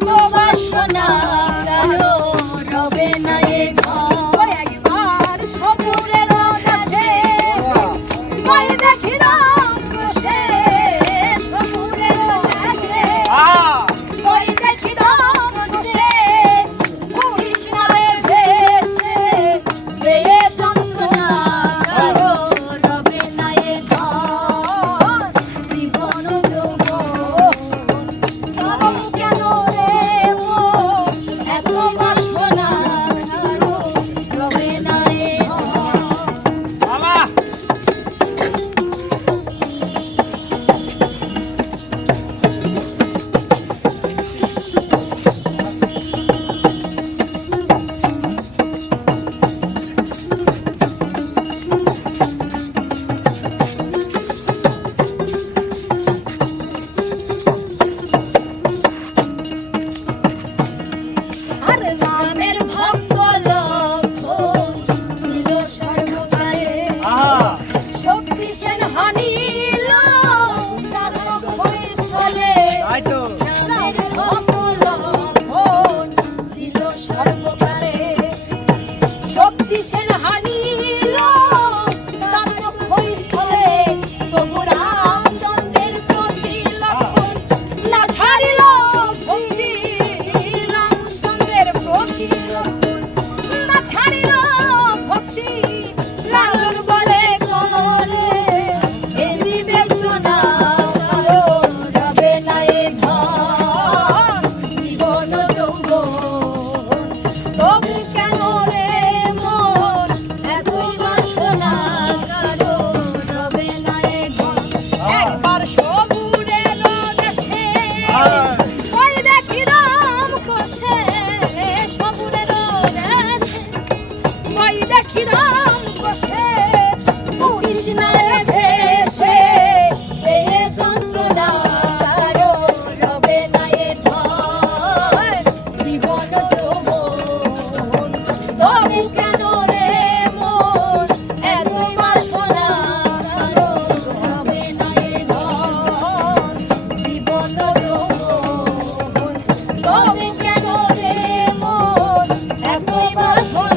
তোমার সোনা Vamos! राम को Christmas.